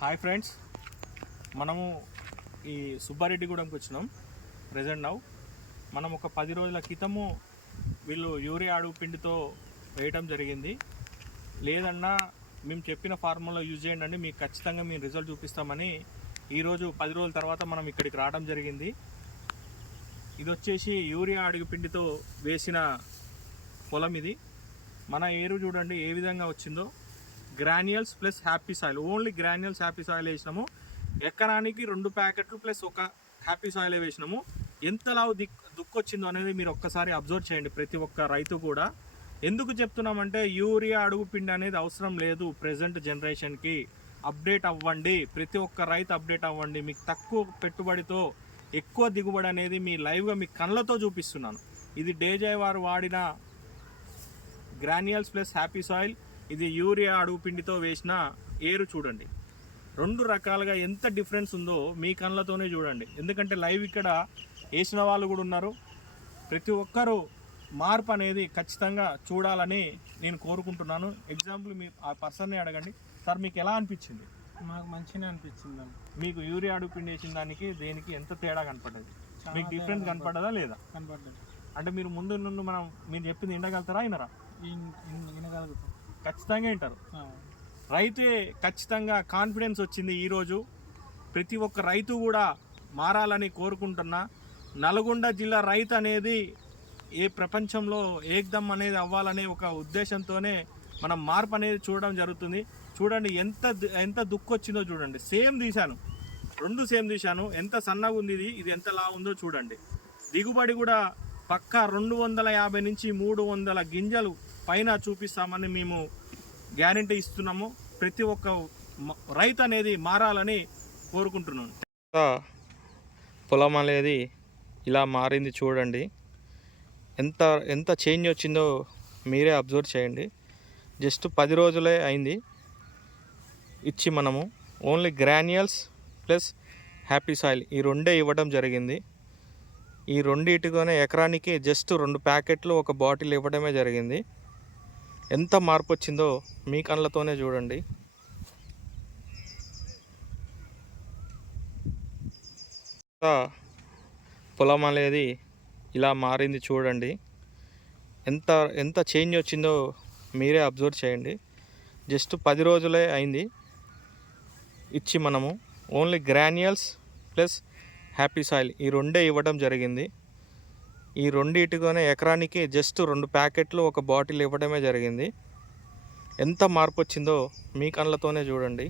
Hi friends, మనము ఈ సుబ్బారెడ్డిగూడెంకి వచ్చినాం. ప్రెజెంట్ నౌ మనం ఒక 10 రోజుల క్రితము వీళ్ళు యూరియా అడుగు పిండితో వేయటం జరిగింది. లేదన్నా మేము చెప్పిన ఫార్ములా యూజ్ చేయండి, మీకు ఖచ్చితంగా మేము రిజల్ట్ చూపిస్తామని ఈరోజు 10 రోజుల తర్వాత మనం ఇక్కడికి రావడం జరిగింది. ఇది వచ్చేసి యూరియా అడుగు పిండితో వేసిన పొలం. ఇది మన ఏరు చూడండి ఏ విధంగా వచ్చిందో. Granules plus happy soil, only granules happy soil వేసినాము. ఎకరానికి 2 ప్యాకెట్లు ప్లస్ ఒక హ్యాపీ సాయిల్ వేసినాము. ఎంతలా దుక్కొచ్చిందో అనేది మీరు ఒక్కసారి అబ్జర్వ్ చేయండి, ప్రతి ఒక్క రైతు కూడా. ఎందుకు చెప్తున్నామంటే యూరియా అడుగు పిండి అనేది అవసరం లేదు. ప్రజెంట్ జనరేషన్కి అప్డేట్ అవ్వండి, ప్రతి ఒక్క రైతు అప్డేట్ అవ్వండి. మీకు తక్కువ పెట్టుబడితో ఎక్కువ దిగుబడి అనేది మీ లైవ్గా మీ కళ్ళతో చూపిస్తున్నాను. ఇది డేజాయ్ వారు వాడిన గ్రాన్యుల్స్ ప్లస్ హ్యాపీ సాయిల్, ఇది యూరియా అడుగు పిండితో వేసిన ఏరు. చూడండి 2 రకాలుగా ఎంత డిఫరెన్స్ ఉందో మీ కళ్ళతోనే చూడండి. ఎందుకంటే లైవ్ ఇక్కడ వేసిన వాళ్ళు కూడా ఉన్నారు. ప్రతి ఒక్కరూ మార్పు అనేది ఖచ్చితంగా చూడాలని నేను కోరుకుంటున్నాను. ఎగ్జాంపుల్ మీరు ఆ పర్సన్ని అడగండి, సార్ మీకు ఎలా అనిపించింది? మాకు మంచిగా అనిపించింది. మీకు యూరియా అడుగు పిండి వేసిన దానికి దేనికి ఎంత తేడా కనపడ్డది? మీకు డిఫరెన్స్ కనపడ్డదా లేదా? కనపడ్డది. అంటే మీరు ముందు నుండి మీరు చెప్పింది వినగలుగుతారా వినరా? వినగలుగుతాం, ఖచ్చితంగా వింటారు. రైతే ఖచ్చితంగా కాన్ఫిడెన్స్ వచ్చింది ఈరోజు. ప్రతి ఒక్క రైతు కూడా మారాలని కోరుకుంటున్నా. నల్గొండ జిల్లా రైతు అనేది ఏ ప్రపంచంలో ఏకదమ్ అనేది అవ్వాలనే ఒక ఉద్దేశంతోనే మనం మార్పు అనేది చూడడం జరుగుతుంది. చూడండి ఎంత దుక్కొచ్చిందో చూడండి. సేమ్ తీశాను, 2 సేమ్ తీశాను. ఎంత సన్నగా ఉంది ఇది ఎంత లా ఉందో చూడండి. దిగుబడి కూడా పక్కా 250 నుంచి 300 గింజలు పైన చూపిస్తామని మేము గ్యారంటీ ఇస్తున్నాము. ప్రతి ఒక్క రైతు అనేది మారాలని కోరుకుంటున్నాను. పొలం అనేది ఇలా మారింది చూడండి. ఎంత చేంజ్ వచ్చిందో మీరే అబ్జర్వ్ చేయండి. జస్ట్ 10 రోజులే అయింది ఇచ్చి మనము only granules plus happy soil ఈ 2 ఇవ్వడం జరిగింది. ఈ 2 ఎకరానికి జస్ట్ 2 ప్యాకెట్లు ఒక బాటిల్ ఇవ్వడమే జరిగింది. ఎంత మార్పు వచ్చిందో మీ కళ్ళతోనే చూడండి. పొలం అనేది ఇలా మారింది చూడండి. ఎంత చేంజ్ వచ్చిందో మీరే అబ్జర్వ్ చేయండి. జస్ట్ 10 రోజులే అయింది ఇచ్చి మనము only granules plus happy soil ఈ 2 ఇవ్వడం జరిగింది. ఈ 2 ఎకరానికి జస్ట్ 2 ప్యాకెట్లు ఒక బాటిల్ ఇవ్వడమే జరిగింది. ఎంత మార్పు వచ్చిందో మీ కళ్ళతోనే చూడండి.